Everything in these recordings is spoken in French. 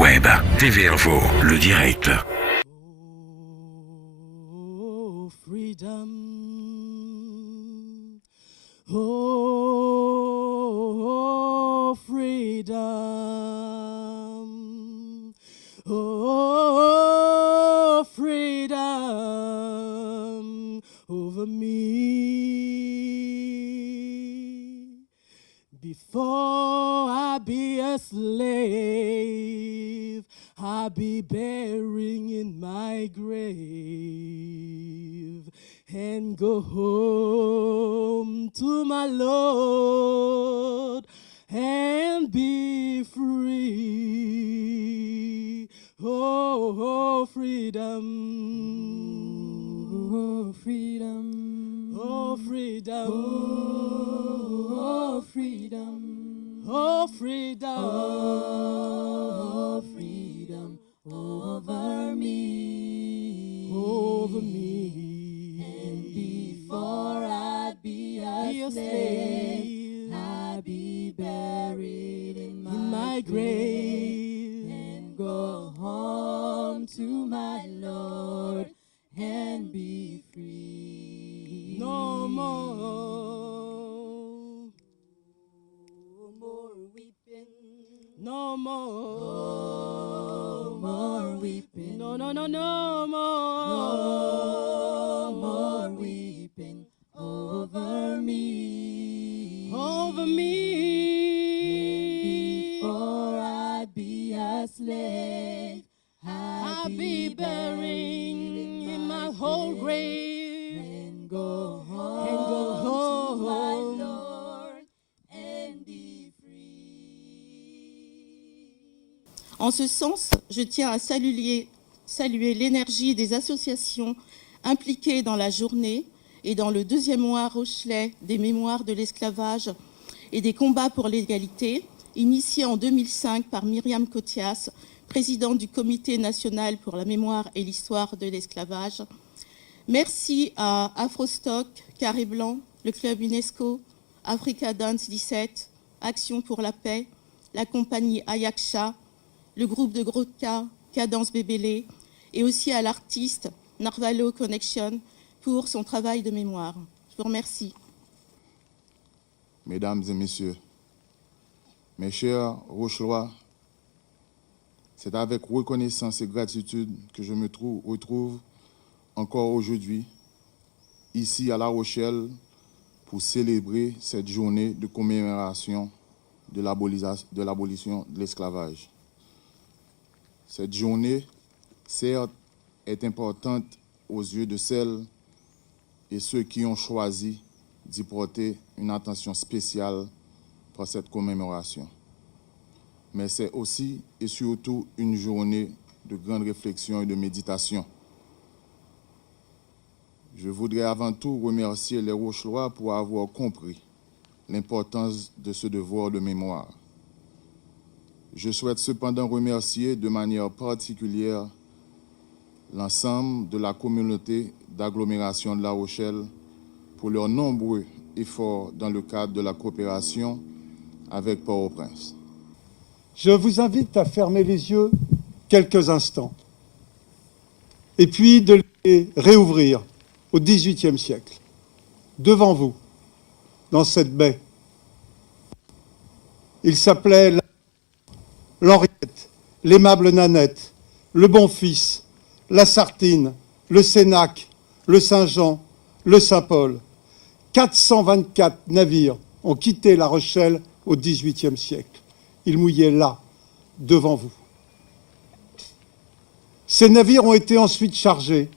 web, TV Info, le direct. Oh, freedom. Oh, freedom. Oh, freedom over me. Before I be a slave, I'll be bearing in my grave and go home to my Lord and be free. Oh, oh, freedom. Oh, freedom. Oh, freedom. Oh, freedom. Oh, freedom. Oh, freedom over me. Over me. And before I be a slave, I be buried in my grave and go home to my Lord and be free. No more. No more weeping. No more. No more weeping. No, no, no, no more. No more weeping over me. Over me. Before I be a slave, I'll be burying in my whole grave and go home, home to my Lord and be free. En ce sens, je tiens à saluer l'énergie des associations impliquées dans la journée et dans le deuxième mois rochelais des mémoires de l'esclavage et des combats pour l'égalité, initié en 2005 par Myriam Kotias, présidente du Comité national pour la mémoire et l'histoire de l'esclavage. Merci à Afrostock, Carré Blanc, le Club UNESCO, Africa Dance 17, Action pour la paix, la compagnie Ayaksha, le groupe de Grodka, Cadence Bébélé, et aussi à l'artiste Narvalo Connection pour son travail de mémoire. Je vous remercie. Mesdames et messieurs, mes chers Rochelois, c'est avec reconnaissance et gratitude que je me retrouve encore aujourd'hui ici à La Rochelle pour célébrer cette journée de commémoration de l'abolition de l'esclavage. Cette journée, certes, est importante aux yeux de celles et ceux qui ont choisi d'y porter une attention spéciale pour cette commémoration. Mais c'est aussi et surtout une journée de grande réflexion et de méditation. Je voudrais avant tout remercier les Rochelois pour avoir compris l'importance de ce devoir de mémoire. Je souhaite cependant remercier de manière particulière l'ensemble de la communauté d'agglomération de La Rochelle pour leurs nombreux efforts dans le cadre de la coopération avec Port-au-Prince. Je vous invite à fermer les yeux quelques instants et puis de les réouvrir au XVIIIe siècle, devant vous, dans cette baie. Il s'appelait l'Henriette, l'aimable Nanette, le Bon-Fils, la Sartine, le Sénac, le Saint-Jean, le Saint-Paul. 424 navires ont quitté La Rochelle au XVIIIe siècle. Ils mouillaient là, devant vous. Ces navires ont été ensuite chargés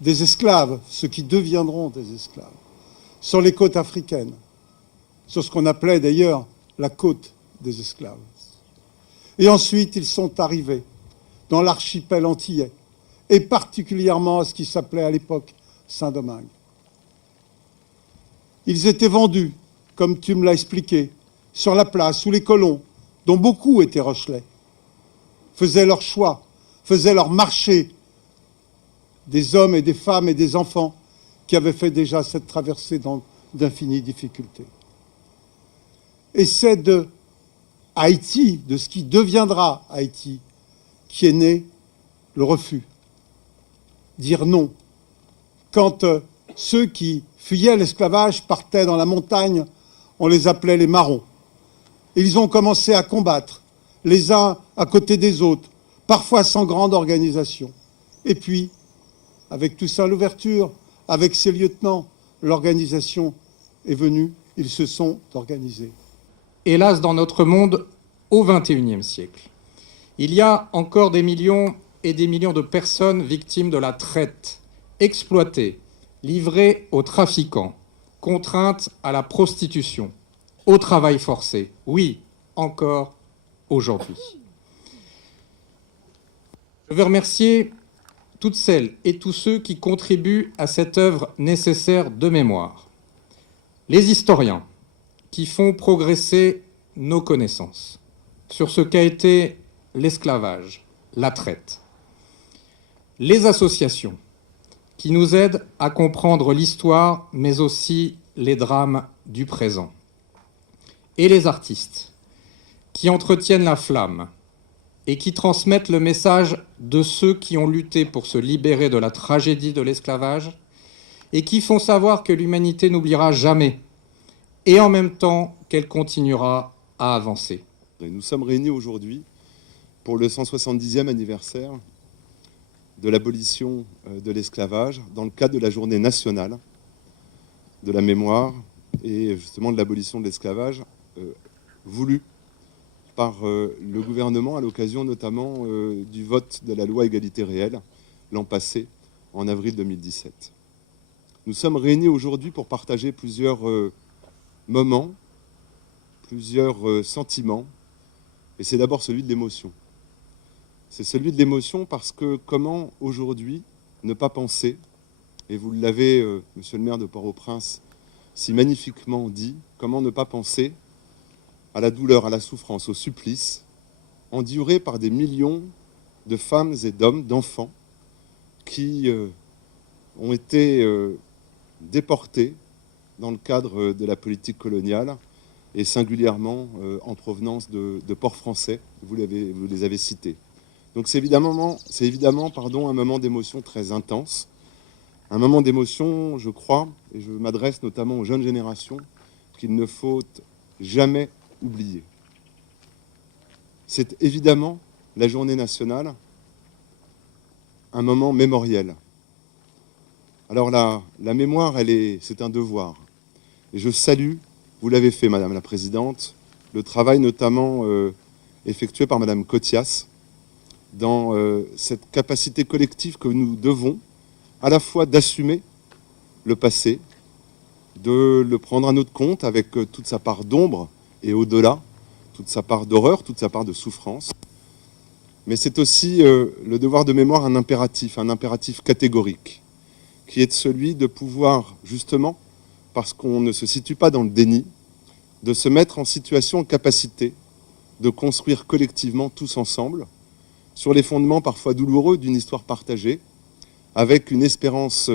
des esclaves, ceux qui deviendront des esclaves, sur les côtes africaines, sur ce qu'on appelait d'ailleurs la côte des esclaves. Et ensuite, ils sont arrivés dans l'archipel antillais, et particulièrement à ce qui s'appelait à l'époque Saint-Domingue. Ils étaient vendus, comme tu me l'as expliqué, sur la place où les colons, dont beaucoup étaient rochelais, faisaient leur choix, faisaient leur marché, des hommes et des femmes et des enfants qui avaient fait déjà cette traversée d'infinies difficultés. Et c'est de Haïti, de ce qui deviendra Haïti, qui est né le refus. Dire non. Quand ceux qui fuyaient l'esclavage partaient dans la montagne, on les appelait les marrons. Et ils ont commencé à combattre, les uns à côté des autres, parfois sans grande organisation. Et puis, avec Toussaint Louverture, avec ses lieutenants, l'organisation est venue, ils se sont organisés. Hélas, dans notre monde, au XXIe siècle, il y a encore des millions et des millions de personnes victimes de la traite, exploitées, livrées aux trafiquants, contraintes à la prostitution, au travail forcé. Oui, encore aujourd'hui. Je veux remercier toutes celles et tous ceux qui contribuent à cette œuvre nécessaire de mémoire. Les historiens qui font progresser nos connaissances sur ce qu'a été l'esclavage, la traite. Les associations qui nous aident à comprendre l'histoire, mais aussi les drames du présent. Et les artistes qui entretiennent la flamme et qui transmettent le message de ceux qui ont lutté pour se libérer de la tragédie de l'esclavage et qui font savoir que l'humanité n'oubliera jamais et en même temps qu'elle continuera à avancer. Nous sommes réunis aujourd'hui pour le 170e anniversaire de l'abolition de l'esclavage dans le cadre de la journée nationale de la mémoire et justement de l'abolition de l'esclavage voulue par le gouvernement à l'occasion notamment du vote de la loi égalité réelle l'an passé, en avril 2017. Nous sommes réunis aujourd'hui pour partager plusieurs moments, plusieurs sentiments, et c'est d'abord celui de l'émotion. C'est celui de l'émotion parce que comment aujourd'hui ne pas penser, et vous l'avez, monsieur le maire de Port-au-Prince, si magnifiquement dit, comment ne pas penser à la douleur, à la souffrance, au supplice, enduré par des millions de femmes et d'hommes, d'enfants, qui ont été déportés dans le cadre de la politique coloniale, et singulièrement en provenance de ports français, vous les avez cités. Donc c'est évidemment un moment d'émotion très intense, un moment d'émotion, je crois, et je m'adresse notamment aux jeunes générations, qu'il ne faut jamais oublier. C'est évidemment la journée nationale, un moment mémoriel. Alors la mémoire, c'est un devoir. Et je salue, vous l'avez fait, Madame la Présidente, le travail notamment effectué par Madame Cotias dans cette capacité collective que nous devons à la fois d'assumer le passé, de le prendre à notre compte avec toute sa part d'ombre et au-delà, toute sa part d'horreur, toute sa part de souffrance. Mais c'est aussi le devoir de mémoire un impératif catégorique, qui est celui de pouvoir, justement, parce qu'on ne se situe pas dans le déni, de se mettre en situation, en capacité de construire collectivement, tous ensemble, sur les fondements parfois douloureux d'une histoire partagée, avec une espérance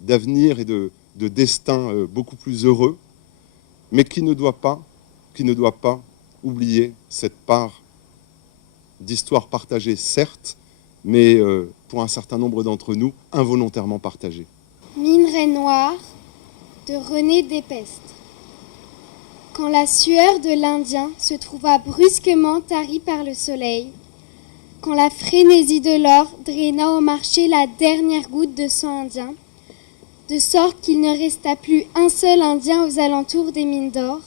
d'avenir et de destin beaucoup plus heureux, mais qui ne doit pas oublier cette part d'histoire partagée, certes, mais pour un certain nombre d'entre nous, involontairement partagée. Minerai noir de René Despestre. Quand la sueur de l'Indien se trouva brusquement tarie par le soleil, quand la frénésie de l'or draina au marché la dernière goutte de sang indien, de sorte qu'il ne resta plus un seul Indien aux alentours des mines d'or,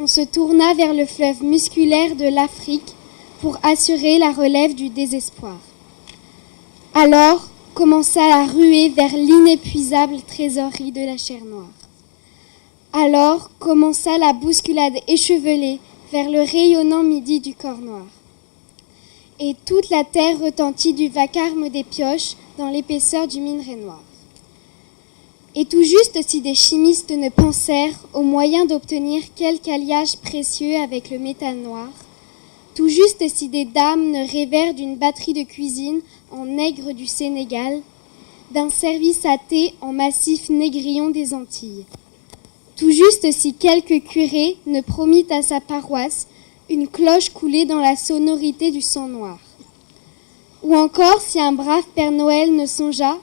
on se tourna vers le fleuve musculaire de l'Afrique pour assurer la relève du désespoir. Alors commença la ruée vers l'inépuisable trésorerie de la chair noire. Alors commença la bousculade échevelée vers le rayonnant midi du corps noir. Et toute la terre retentit du vacarme des pioches dans l'épaisseur du minerai noir. Et tout juste si des chimistes ne pensèrent au moyen d'obtenir quelque alliage précieux avec le métal noir, tout juste si des dames ne rêvèrent d'une batterie de cuisine en nègre du Sénégal, d'un service à thé en massif négrillon des Antilles, tout juste si quelque curé ne promit à sa paroisse une cloche coulée dans la sonorité du sang noir. Ou encore si un brave Père Noël ne songea,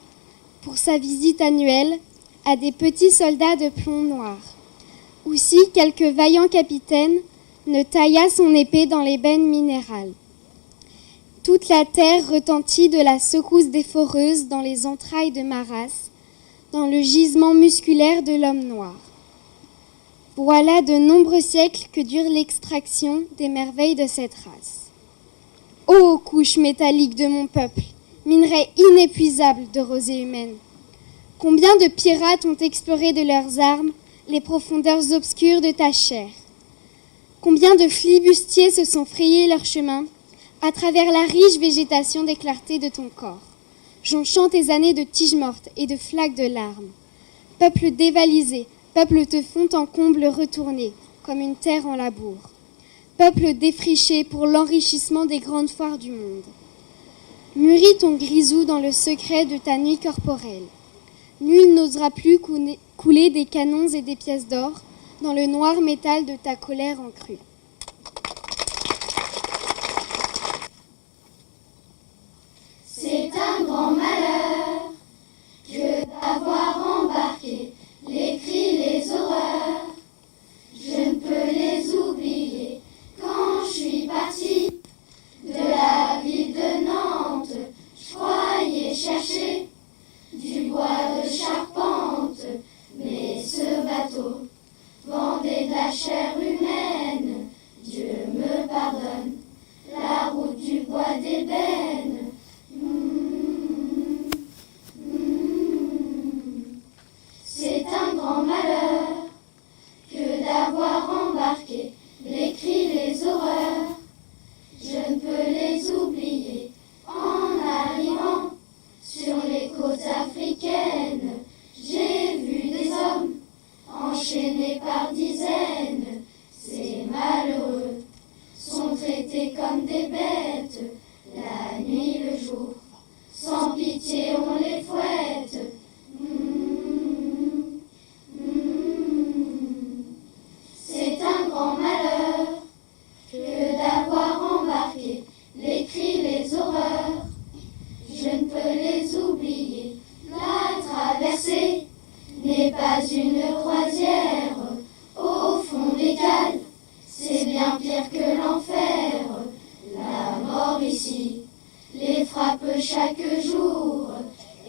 pour sa visite annuelle, à des petits soldats de plomb noir. Ou si quelque vaillant capitaine ne tailla son épée dans l'ébène minéral. Toute la terre retentit de la secousse des foreuses dans les entrailles de ma race, dans le gisement musculaire de l'homme noir. Voilà de nombreux siècles que dure l'extraction des merveilles de cette race. Ô couche métallique de mon peuple, minerai inépuisable de rosée humaine. Combien de pirates ont exploré de leurs armes les profondeurs obscures de ta chair. Combien de flibustiers se sont frayés leur chemin à travers la riche végétation des clartés de ton corps, jonchant tes années de tiges mortes et de flaques de larmes. Peuple dévalisé, peuple te fond en comble retourné, comme une terre en labour. Peuple défriché pour l'enrichissement des grandes foires du monde. Mûris ton grisou dans le secret de ta nuit corporelle. Nul n'osera plus couler des canons et des pièces d'or dans le noir métal de ta colère en crue. C'est un grand malheur que d'avoir embarqué les cris, les horreurs. Je ne peux les oublier quand je suis partie de la ville de Nantes. Je croyais chercher du bois de charpente, mais ce bateau vendait de la chair humaine. Dieu me pardonne, la route du bois d'ébène. C'est un grand malheur que d'avoir embarqué les cris, les horreurs. Je ne peux les oublier en arrivant sur les côtes africaines. J'ai vu des hommes enchaînés par dizaines. Ces malheureux sont traités comme des bêtes, la nuit, le jour. Sans pitié, on les fouette. C'est un grand malheur que d'avoir embarqué les cris, les horreurs. Je ne peux les oublier. La traversée n'est pas une croisière. Au fond des cales, c'est bien pire que l'enfer. La mort ici les frappe chaque jour,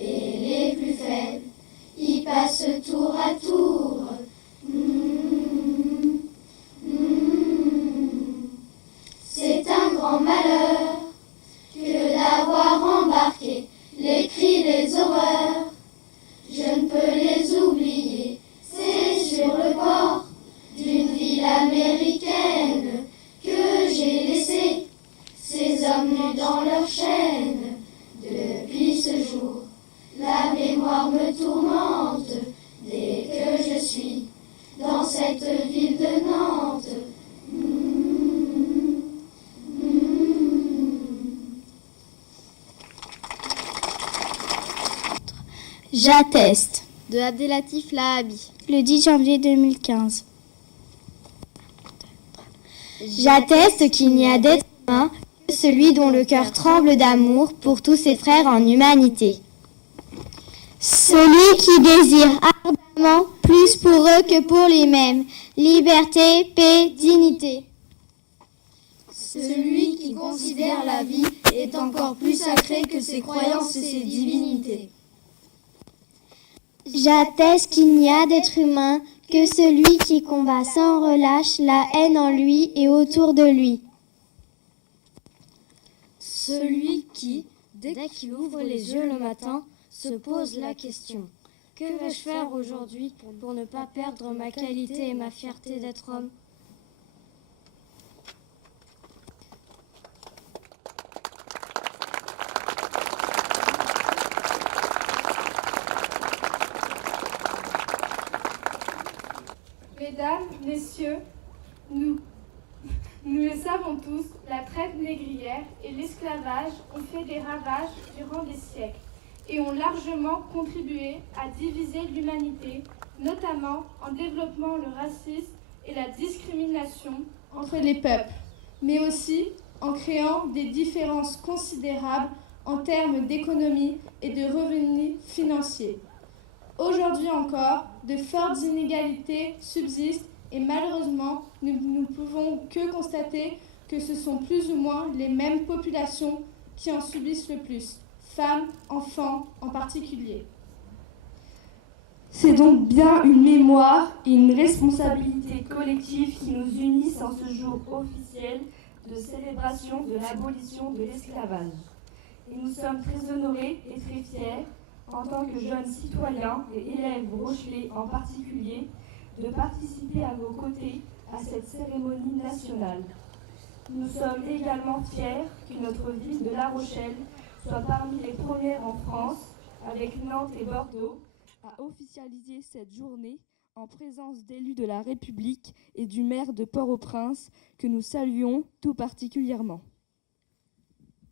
et les plus faibles y passent tour à tour. C'est un grand malheur que d'avoir embarqué les cris, les horreurs. Je ne peux les oublier, c'est sur le port d'une ville américaine que j'ai laissé ces hommes nus dans leurs chaînes. Depuis ce jour, la mémoire me tourmente dès que je suis dans cette ville de Nantes. J'atteste. De Abdelatif Lahabi. Le 10 janvier 2015. J'atteste qu'il n'y a d'être humain que celui dont le cœur tremble d'amour pour tous ses frères en humanité. Celui qui désire ardemment plus pour eux que pour lui-même, liberté, paix, dignité. Celui qui considère la vie est encore plus sacré que ses croyances et ses divinités. J'atteste qu'il n'y a d'être humain que celui qui combat sans relâche la haine en lui et autour de lui. Celui qui, dès qu'il ouvre les yeux le matin, se pose la question : que vais-je faire aujourd'hui pour ne pas perdre ma qualité et ma fierté d'être homme ? Mesdames, Messieurs, nous le savons tous, la traite négrière et l'esclavage ont fait des ravages durant des siècles et ont largement contribué à diviser l'humanité, notamment en développant le racisme et la discrimination entre les peuples. mais aussi en créant des différences considérables en termes d'économie et de revenus financiers. Aujourd'hui encore, de fortes inégalités subsistent et malheureusement, nous ne pouvons que constater que ce sont plus ou moins les mêmes populations qui en subissent le plus, femmes, enfants en particulier. C'est donc bien une mémoire et une responsabilité collective qui nous unissent en ce jour officiel de célébration de l'abolition de l'esclavage. Et nous sommes très honorés et très fiers, en tant que jeunes citoyens et élèves rochelais en particulier, de participer à vos côtés à cette cérémonie nationale. Nous sommes également fiers que notre ville de La Rochelle soit parmi les premières en France, avec Nantes et Bordeaux, à officialiser cette journée en présence d'élus de la République et du maire de Port-au-Prince, que nous saluons tout particulièrement.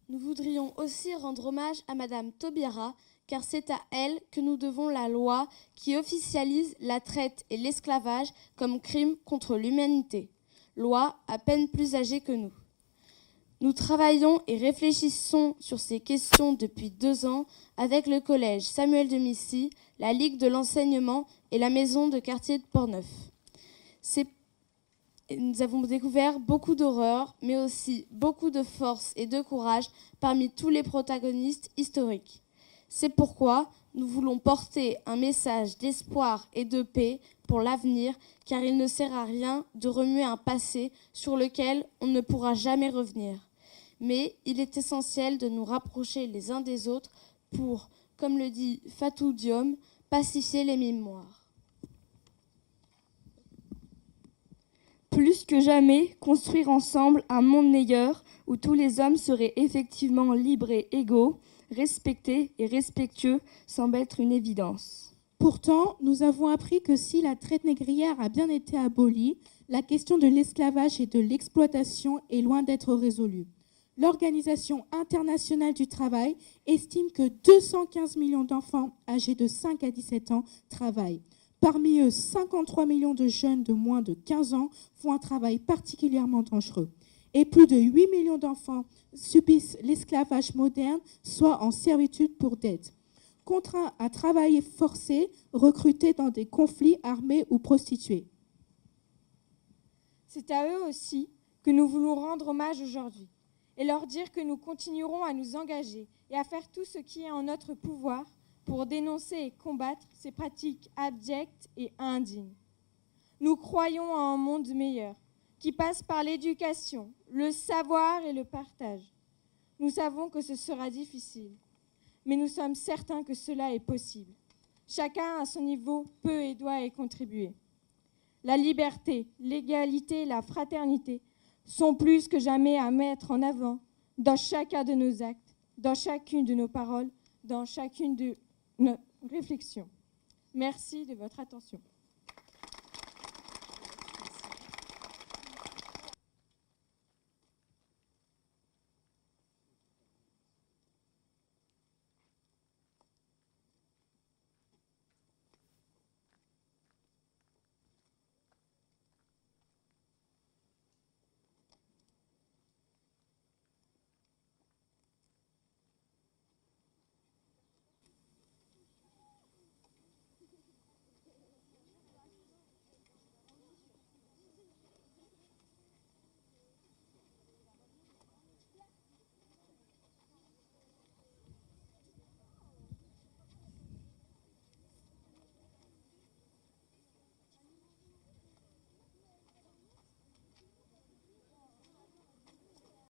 Nous voudrions aussi rendre hommage à Madame Taubira, car c'est à elle que nous devons la loi qui officialise la traite et l'esclavage comme crime contre l'humanité, loi à peine plus âgée que nous. Nous travaillons et réfléchissons sur ces questions depuis 2 ans avec le collège Samuel de Missy, la Ligue de l'enseignement et la maison de quartier de Portneuf. Nous avons découvert beaucoup d'horreur, mais aussi beaucoup de force et de courage parmi tous les protagonistes historiques. C'est pourquoi nous voulons porter un message d'espoir et de paix pour l'avenir, car il ne sert à rien de remuer un passé sur lequel on ne pourra jamais revenir. Mais il est essentiel de nous rapprocher les uns des autres pour, comme le dit Fatou Diom, pacifier les mémoires. Plus que jamais, construire ensemble un monde meilleur où tous les hommes seraient effectivement libres et égaux, respectés et respectueux semble être une évidence. Pourtant, nous avons appris que si la traite négrière a bien été abolie, la question de l'esclavage et de l'exploitation est loin d'être résolue. L'Organisation internationale du travail estime que 215 millions d'enfants âgés de 5 à 17 ans travaillent. Parmi eux, 53 millions de jeunes de moins de 15 ans font un travail particulièrement dangereux. Et plus de 8 millions d'enfants subissent l'esclavage moderne, soit en servitude pour dette. Contraints à travailler forcés, recrutés dans des conflits armés ou prostitués. C'est à eux aussi que nous voulons rendre hommage aujourd'hui et leur dire que nous continuerons à nous engager et à faire tout ce qui est en notre pouvoir pour dénoncer et combattre ces pratiques abjectes et indignes. Nous croyons en un monde meilleur qui passe par l'éducation, le savoir et le partage. Nous savons que ce sera difficile, mais nous sommes certains que cela est possible. Chacun à son niveau peut et doit y contribuer. La liberté, l'égalité, la fraternité sont plus que jamais à mettre en avant dans chacun de nos actes, dans chacune de nos paroles, dans chacune de nos réflexions. Merci de votre attention.